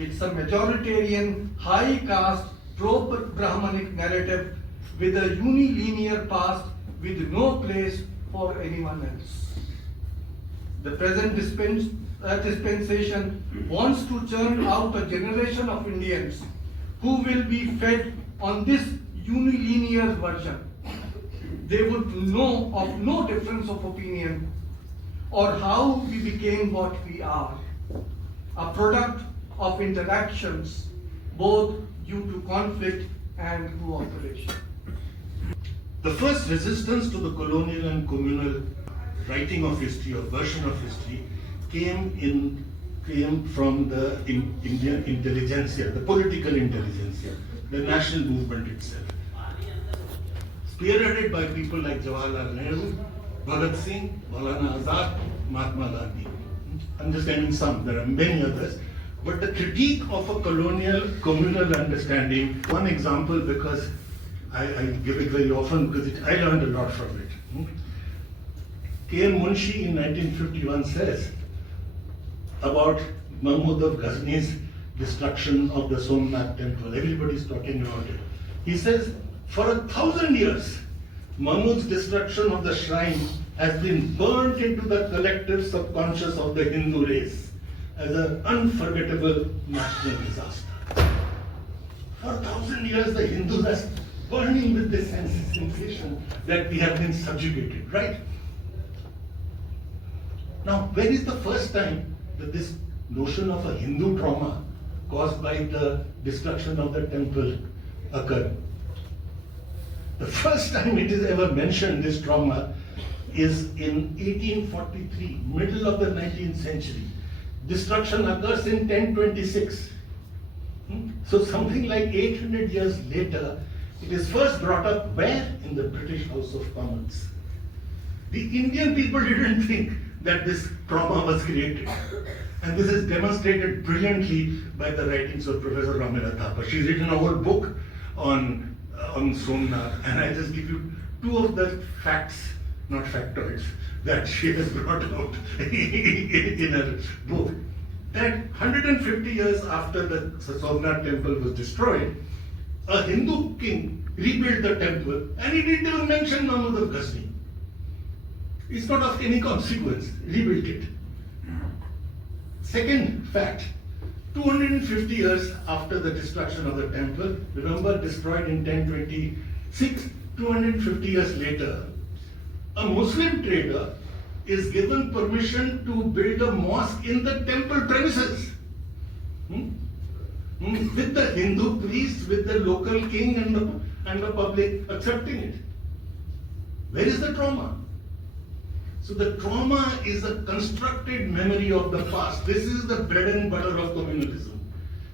It's a majoritarian, high caste, pro-Brahmanic narrative with a unilinear past with no place for anyone else. The present dispensation wants to churn out a generation of Indians who will be fed on this unilinear version. They would know of no difference of opinion or how we became what we are, a product of interactions both due to conflict and cooperation. The first resistance to the colonial and communal writing of history or version of history came from the Indian intelligentsia, the political intelligentsia, the national movement itself. Spearheaded by people like Jawaharlal Nehru, Bhagat Singh, Maulana Azad, Mahatma Gandhi. I'm just naming some, there are many others. But the critique of a colonial communal understanding, one example because I give it very often because I learned a lot from it. K.M. Munshi in 1951 says about Mahmud of Ghazni's destruction of the Somnath temple. Everybody's talking about it. He says, for 1,000 years, Mahmud's destruction of the shrine has been burnt into the collective subconscious of the Hindu race as an unforgettable national disaster. For 1,000 years, the Hindus are burning with this sensation that we have been subjugated, right? Now, where is the first time that this notion of a Hindu trauma caused by the destruction of the temple occurred? The first time it is ever mentioned, this trauma, is in 1843, middle of the 19th century. Destruction occurs in 1026. So something like 800 years later, it is first brought up where? In the British House of Commons. The Indian people didn't think that this trauma was created. And this is demonstrated brilliantly by the writings of Professor Ramila Thapar. She's written a whole book on Somnath, and I just give you two of the facts, not factoids, that she has brought out in her book. That 150 years after the Somnath temple was destroyed, a Hindu king rebuilt the temple, and he didn't even mention Mahmud of Ghazni. It's not of any consequence, rebuilt it. Second fact, 250 years after the destruction of the temple, remember destroyed in 1026, 250 years later, a Muslim trader is given permission to build a mosque in the temple premises. With the Hindu priest, with the local king and the public accepting it. Where is the trauma? So the trauma is a constructed memory of the past. This is the bread and butter of communalism.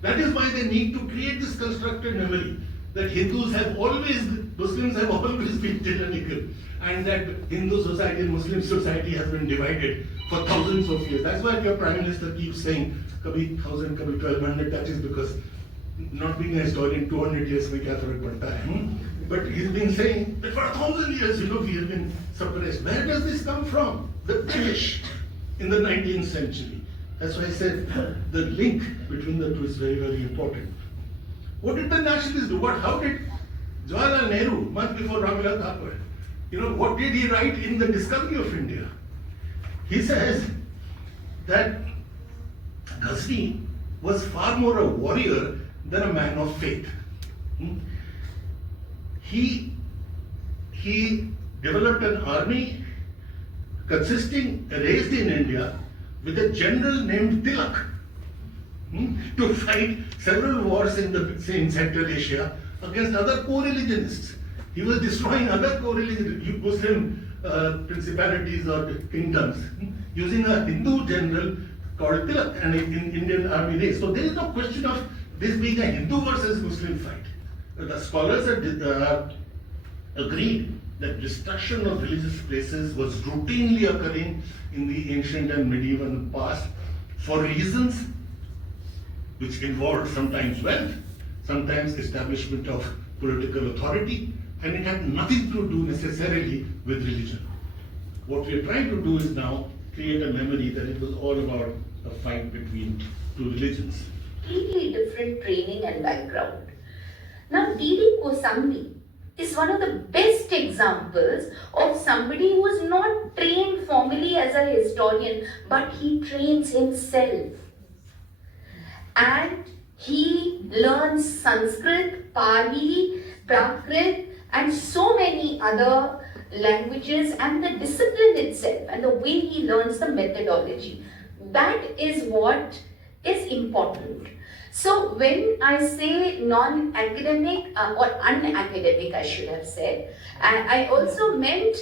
That is why they need to create this constructed memory that Muslims have always been tyrannical, and that Hindu society and Muslim society has been divided for thousands of years. That's why your Prime Minister keeps saying, kabhi 1,000, kabhi 1,200, that is because not being a historian, 200 years mein kya farak padta hai? But he's been saying that for 1,000 years, we have been suppressed. Where does this come from? The British in the 19th century. That's why I said the link between the two is very, very important. What did the nationalists do? How did Jawaharlal Nehru, month before Ramila Thapar, what did he write in the discovery of India? He says that Ghazni was far more a warrior than a man of faith. He developed an army raised in India with a general named Tilak to fight several wars in Central Asia against other co-religionists. He was destroying other co-religious Muslim principalities or kingdoms using a Hindu general called Tilak and an Indian army race. So there is no question of this being a Hindu versus Muslim fight. The scholars have agreed that destruction of religious places was routinely occurring in the ancient and medieval past for reasons which involved sometimes wealth, sometimes establishment of political authority, and it had nothing to do necessarily with religion. What we are trying to do is now create a memory that it was all about a fight between two religions. completely different training and background. Now, D.D. Kosambi is one of the best examples of somebody who is not trained formally as a historian, but he trains himself. And he learns Sanskrit, Pali, Prakrit, and so many other languages, and the discipline itself and the way he learns the methodology. That is what is important. So when I say non-academic or unacademic, I should have said, I also meant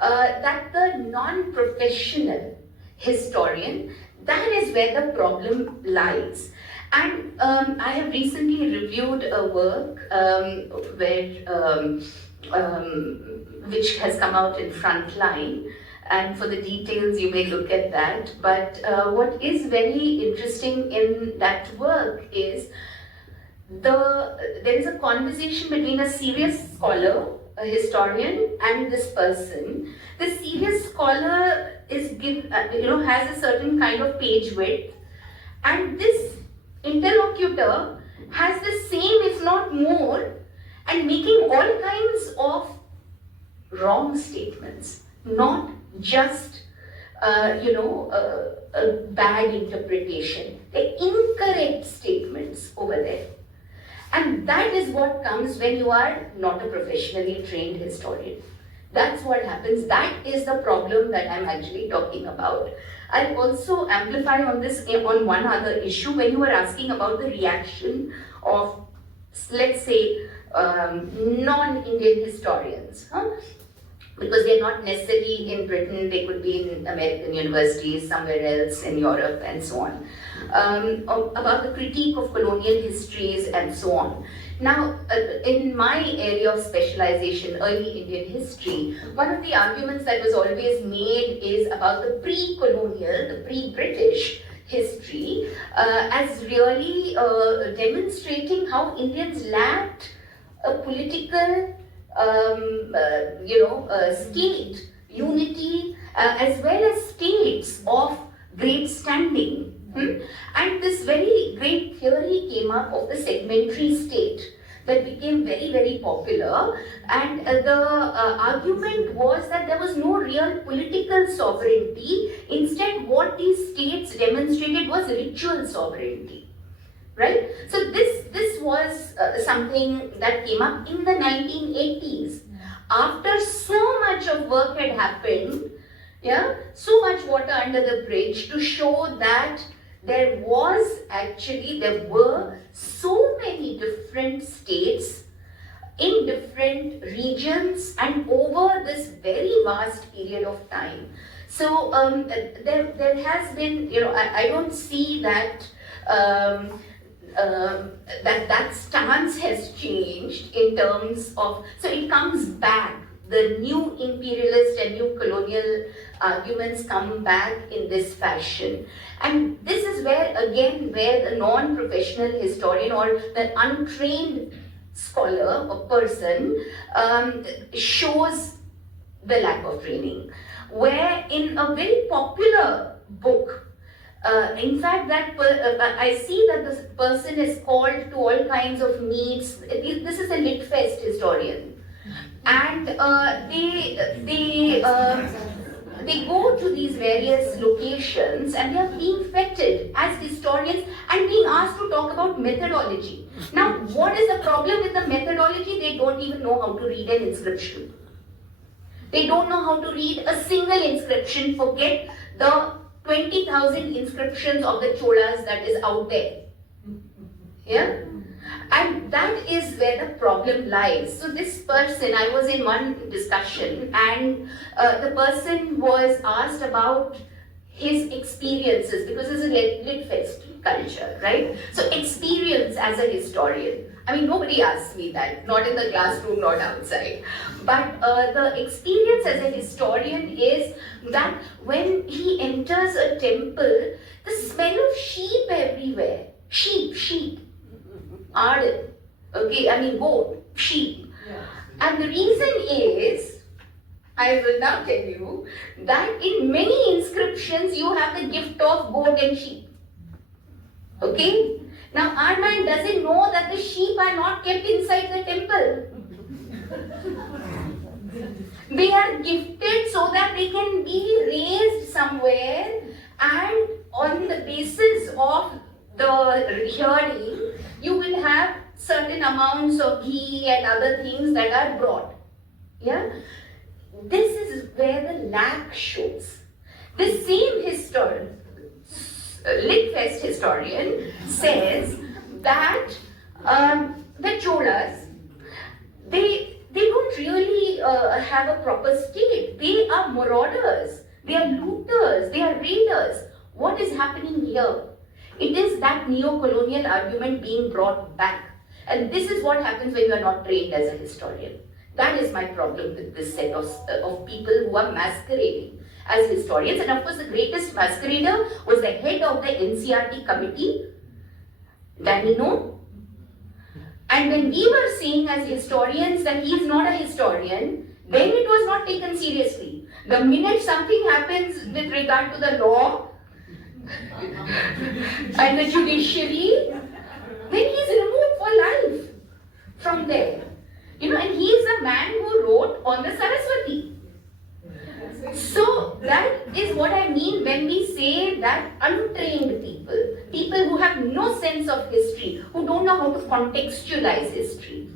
that the non-professional historian, that is where the problem lies. And I have recently reviewed a work which has come out in Frontline, and for the details you may look at that. But what is very interesting in that work is there is a conversation between a serious scholar, a historian, and this person. The serious scholar is has a certain kind of page width, and this interlocutor has the same, if not more, and making all kinds of wrong statements, not just a bad interpretation, the incorrect statements over there. And that is what comes when you are not a professionally trained historian. That's what happens. That is the problem that I'm actually talking about. I'll also amplify on this on one other issue when you were asking about the reaction of, let's say, non-Indian historians. Because they're not necessarily in Britain, they could be in American universities, somewhere else in Europe, and so on. About the critique of colonial histories and so on. Now, in my area of specialization, early Indian history, one of the arguments that was always made is about the pre-colonial, the pre-British history, as really demonstrating how Indians lacked a political state unity, as well as states of great standing. And this very great theory came up of the segmentary state that became very, very popular. And the argument was that there was no real political sovereignty. Instead, what these states demonstrated was ritual sovereignty. Right? So this was something that came up in the 1980s. After so much of work had happened, so much water under the bridge to show that there were so many different states in different regions and over this very vast period of time. So there has been, I don't see that that stance has changed in terms of, so it comes back. The new imperialist and new colonial arguments come back in this fashion. And this is where the non-professional historian or the untrained scholar or person shows the lack of training. Where in a very popular book, in fact, I see that this person is called to all kinds of meets. This is a Litfest historian. And they go to these various locations and they are being feted as historians and being asked to talk about methodology. Now, what is the problem with the methodology? They don't even know how to read an inscription. They don't know how to read a single inscription. Forget the 20,000 inscriptions of the Cholas that is out there. Yeah? And that is where the problem lies. So this person, I was in one discussion and the person was asked about his experiences, because it's a Litfest culture, right? So experience as a historian. I mean, nobody asks me that, not in the classroom, not outside. But the experience as a historian is that when he enters a temple, the smell of sheep everywhere. Sheep. Arden. Okay, I mean goat, sheep. Yeah. And the reason is, I will now tell you, that in many inscriptions you have the gift of goat and sheep. Okay? Now our man doesn't know that the sheep are not kept inside the temple. They are gifted so that they can be raised somewhere, and on the basis of the hearing, you will have certain amounts of ghee and other things that are brought. Yeah? This is where the lack shows. This same Litfest historian says that the Cholas, they don't really have a proper state. They are marauders, they are looters, they are raiders. What is happening here? It is that neo-colonial argument being brought back. And this is what happens when you are not trained as a historian. That is my problem with this set of people who are masquerading as historians. And of course, the greatest masquerader was the head of the NCERT committee, Danino. And when we were saying as historians that he is not a historian, then it was not taken seriously. The minute something happens with regard to the law and the judiciary, then he is removed for life from there. You know, and he is the man who wrote on the Saraswati. So that is what I mean when we say that untrained people, people who have no sense of history, who don't know how to contextualize history,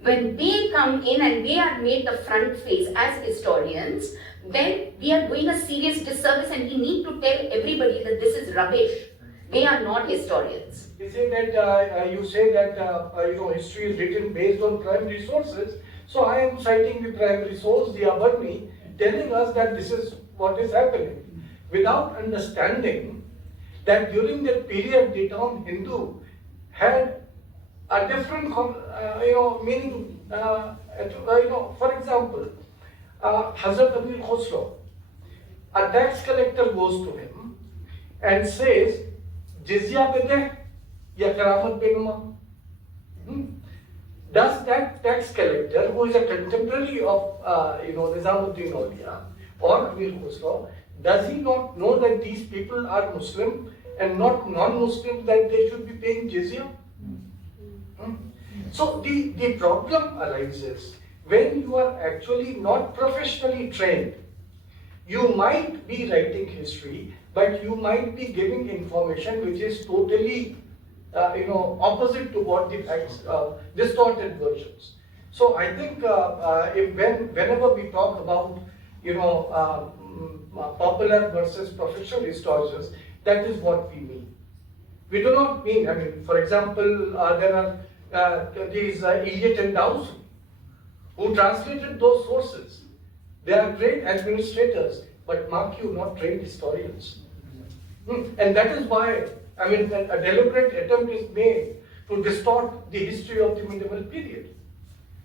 when they come in and they are made the front face as historians, then we are doing a serious disservice, and we need to tell everybody that this is rubbish. They are not historians. You say that history is written based on primary sources. So I am citing the primary source, the Abarni, telling us that this is what is happening, without understanding that during that period the term Hindu had a different meaning. For example, Hazrat Amir Khosrow, a tax collector goes to him and says, Jizya pe de ya karamat pe numa? Does that tax collector, who is a contemporary of Nizamuddin Auliya or Amir Khosrow, does he not know that these people are Muslim and not non-Muslims, that they should be paying jizya? So the problem arises when you are actually not professionally trained. You might be writing history, but you might be giving information which is totally opposite to what the facts, distorted versions. So I think whenever we talk about popular versus professional historians, that is what we mean. We do not mean, for example, there are these Eliot and Dowson who translated those sources. They are great administrators, but mark you, not trained historians. And that is why, a deliberate attempt is made to distort the history of the medieval period.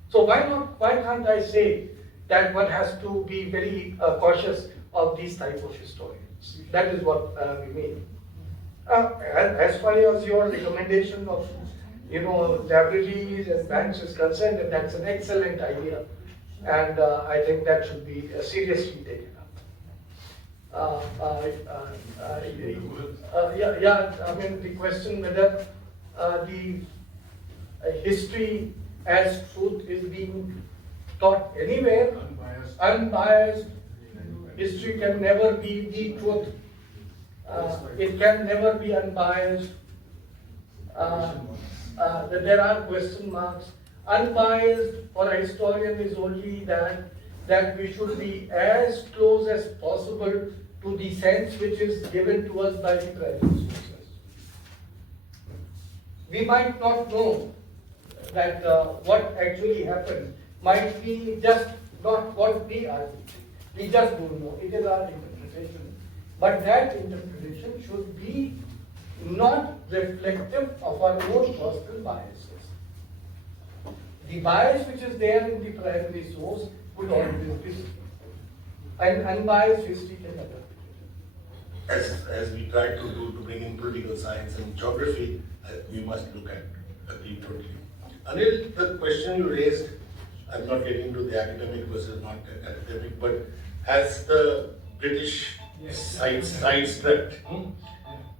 So why can't I say that one has to be very cautious of these type of historians? That is what we mean. As far as your recommendation of libraries and banks is concerned, that's an excellent idea, and I think that should be seriously taken up. The question whether the history as truth is being taught anywhere, unbiased. History can never be the truth. It can never be unbiased. There are question marks. Unbiased for a historian is only that we should be as close as possible to the sense which is given to us by the primary sources. We might not know that what actually happened might be just not what we are teaching. We just don't know. It is our interpretation. But that interpretation should be not reflective of our own personal biases. The bias which is there in the primary source would always be seen. And unbiased history can never be. As we try to do to bring in political science and geography, we must look at it totally. Anil, the question you raised, I'm not getting into the academic versus not academic, but has the British sidestepped?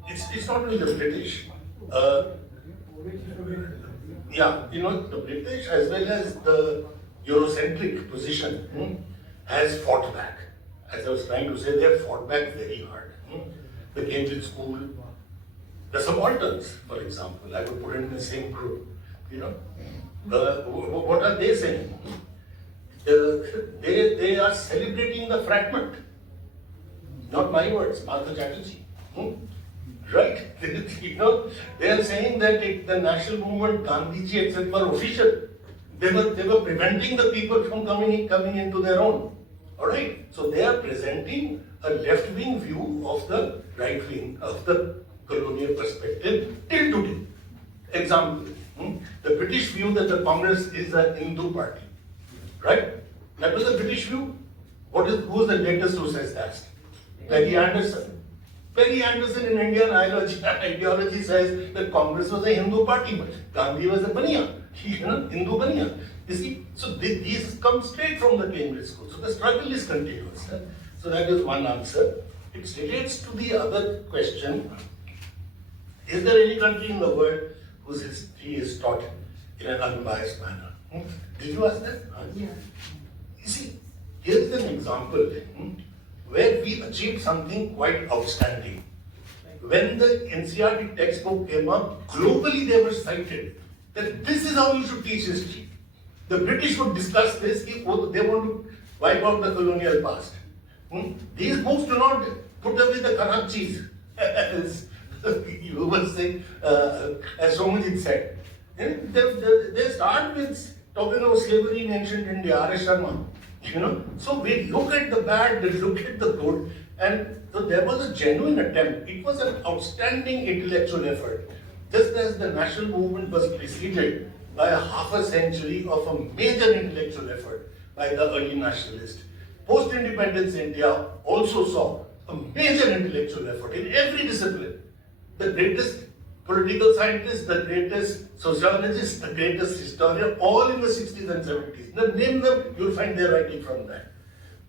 It's not only the British. Yeah, the British as well as the Eurocentric position has fought back. As I was trying to say, they have fought back very hard. The Cambridge School, the subalterns, for example, I would put it in the same group. What are they saying? They are celebrating the fragment. Not my words, Martha Chatterjee. Right? They are saying that the national movement, Gandhiji, etc. were official. They were preventing the people from coming into their own. Alright? So they are presenting a left-wing view of the right-wing, of the colonial perspective till today. Example, the British view that the Congress is a Hindu party. Right? That was the British view. Who is the latest who says that? Peggy Anderson. Peggy Anderson in Indian ideology says that Congress was a Hindu party, but Gandhi was a Baniya, Hindu Baniya. You see, so these come straight from the Cambridge School. So the struggle is continuous. So that is one answer. It relates to the other question. Is there any country in the world whose history is taught in an unbiased manner? Did you ask that? Yeah. You see, here's an example where we achieved something quite outstanding. When the NCERT textbook came up, globally they were cited that this is how you should teach history. The British would discuss this if they want to wipe out the colonial past. These books do not put away the Karachis, as you will say, as Somajit said. They start with talking about slavery in ancient India, R.S. Sharma. So we look at the bad, we look at the good, and so there was a genuine attempt. It was an outstanding intellectual effort. Just as the national movement was preceded by half a century of a major intellectual effort by the early nationalists. Post-independence India also saw a major intellectual effort in every discipline. The greatest political scientists, the greatest sociologists, the greatest historian, all in the 60s and 70s. Now, name them, you'll find their writing from that.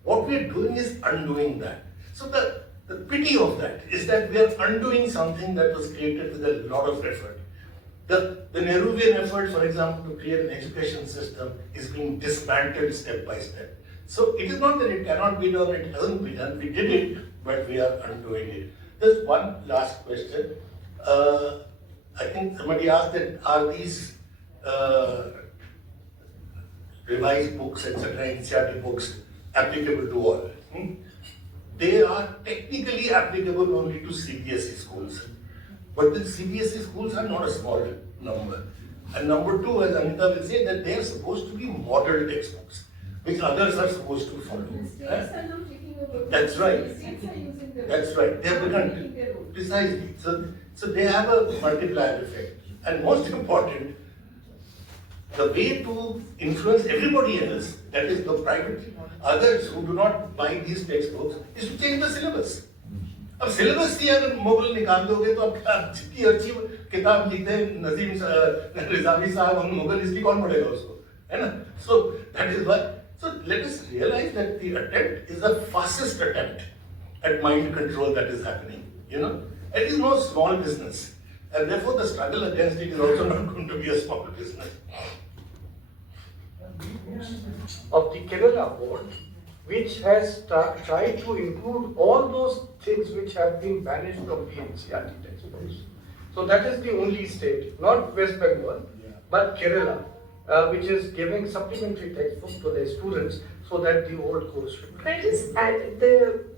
What we are doing is undoing that. So the pity of that is that we are undoing something that was created with a lot of effort. The Nehruvian effort, for example, to create an education system is being dismantled step by step. So it is not that it cannot be done, it hasn't been done. We did it, but we are undoing it. There's one last question. I think somebody asked that are these revised books, etc., NCERT books applicable to all? They are technically applicable only to CBSE schools. But the CBSE schools are not a small number. And number two, as Anita will say, that they are supposed to be model textbooks, which others are supposed to follow. That's right. That's right. They have begun. Precisely. So they have a multiplier effect. And most important, the way to influence everybody else, that is the private, others who do not buy these textbooks, is to change the syllabus. अब syllabus ही अगर मुगल निकाल दोगे तो अब जितनी अच्छी किताब लिखते हैं नजीम रिजावी साहब हम मुगल हिस्ट्री कौन पढ़ेगा उसको है ना so that is why so let us realize that the attempt is the fastest attempt at mind control that is happening it is no small business and therefore the struggle against it is also not going to be a small business. Of the Kerala board, which has tried to include all those things which have been banished from the NCERT textbooks. So that is the only state, not West Bengal, but Kerala, which is giving supplementary textbooks to their students so that the old course should Can I just add,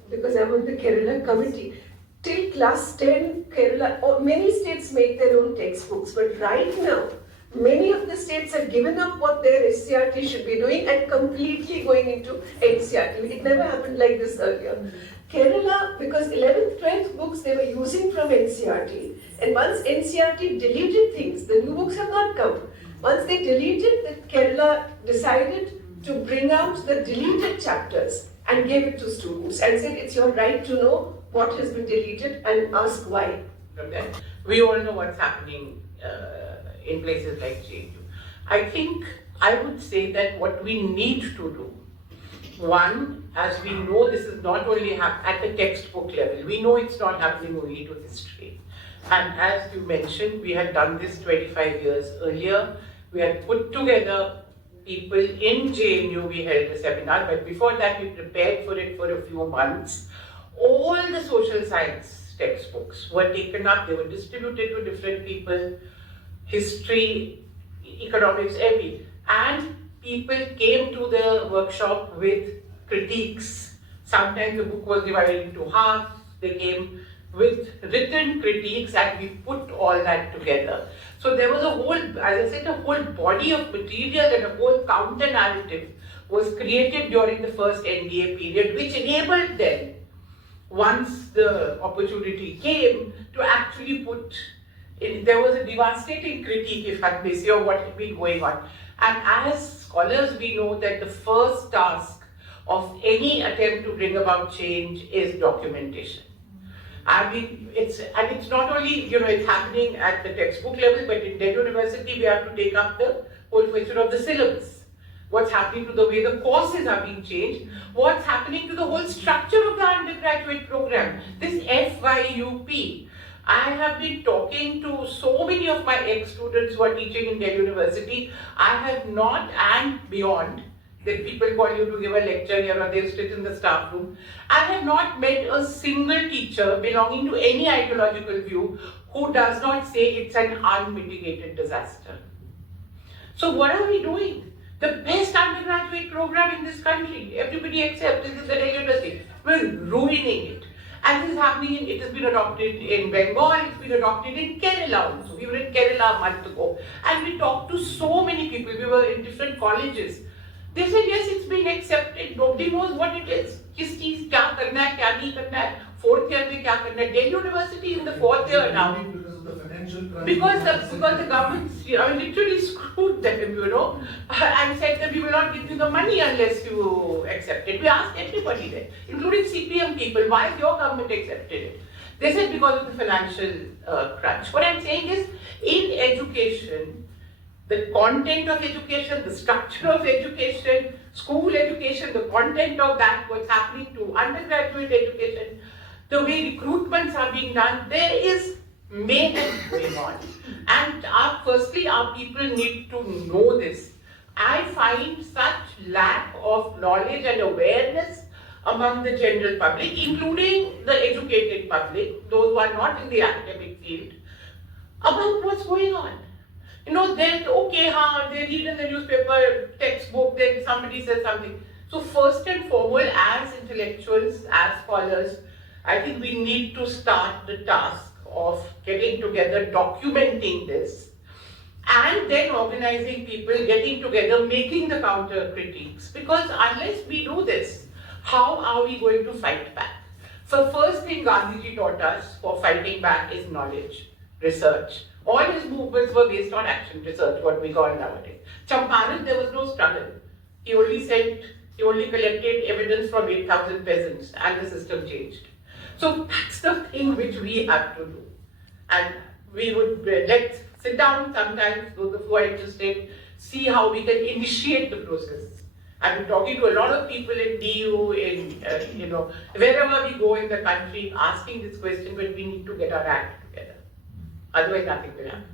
because I'm on the Kerala committee, till class 10, Kerala, many states make their own textbooks, but right now, many of the states have given up what their NCERT should be doing and completely going into NCERT. It never happened like this earlier. Kerala, because 11th, 12th books they were using from NCERT, and once NCERT deleted things, the new books have not come. Once they deleted, that Kerala decided to bring out the deleted chapters and gave it to students and said it's your right to know what has been deleted and ask why. Okay. We all know what's happening in places like JU. I think I would say that what we need to do, one, as we know this is not only at the textbook level, we know it's not happening only to history. And as you mentioned, we had done this 25 years earlier. We had put together people in JNU, we held a seminar, but before that we prepared for it for a few months. All the social science textbooks were taken up, they were distributed to different people, history, economics, every. And people came to the workshop with critiques. Sometimes the book was divided into half, they came with written critiques and we put all that together. So there was a whole, as I said, a whole body of material and a whole counter narrative was created during the first NDA period, which enabled them, once the opportunity came, to actually put in, there was a devastating critique, if I may say, of what had been going on. And as scholars, we know that the first task of any attempt to bring about change is documentation. I mean, it's not only, it's happening at the textbook level, but in Delhi University, we have to take up the whole question of the syllabus. What's happening to the way the courses are being changed, what's happening to the whole structure of the undergraduate program, this FYUP. I have been talking to so many of my ex-students who are teaching in Delhi University. I have not, and beyond, that people call you to give a lecture here or they sit in the staff room. I have not met a single teacher belonging to any ideological view who does not say it's an unmitigated disaster. So what are we doing? The best undergraduate program in this country, everybody accepts, this is the Delhi University. We're ruining it. And this is happening, it has been adopted in Bengal, it's been adopted in Kerala also. We were in Kerala a month ago. And we talked to so many people, we were in different colleges. They said, yes, it's been accepted. Nobody knows what it is. किस चीज क्या करना है, क्या नहीं करना है, fourth year में क्या करना है. Delhi University in the fourth year now. Because the government, literally screwed them, and said that we will not give you the money unless you accept it. We asked everybody there, including CPM people, why has your government accepted it? They said because of the financial crunch. What I'm saying is, in education, the content of education, the structure of education, school education, the content of that, what's happening to undergraduate education, the way recruitments are being done, there is mayhem going on. And firstly, our people need to know this. I find such lack of knowledge and awareness among the general public, including the educated public, those who are not in the academic field, about what's going on. Then, okay, they read in the newspaper, textbook, then somebody says something. So first and foremost, as intellectuals, as scholars, I think we need to start the task of getting together, documenting this, and then organizing people, getting together, making the counter critiques. Because unless we do this, how are we going to fight back? So first thing Gandhiji taught us for fighting back is knowledge, research. All his movements were based on action research, what we call nowadays. Champaran, there was no struggle. He only collected evidence from 8,000 peasants and the system changed. So that's the thing which we have to do. And we would let's sit down sometimes, those who are interested, see how we can initiate the process. I've been talking to a lot of people in DU, wherever we go in the country, asking this question, but we need to get our act together. Otherwise, nothing will happen.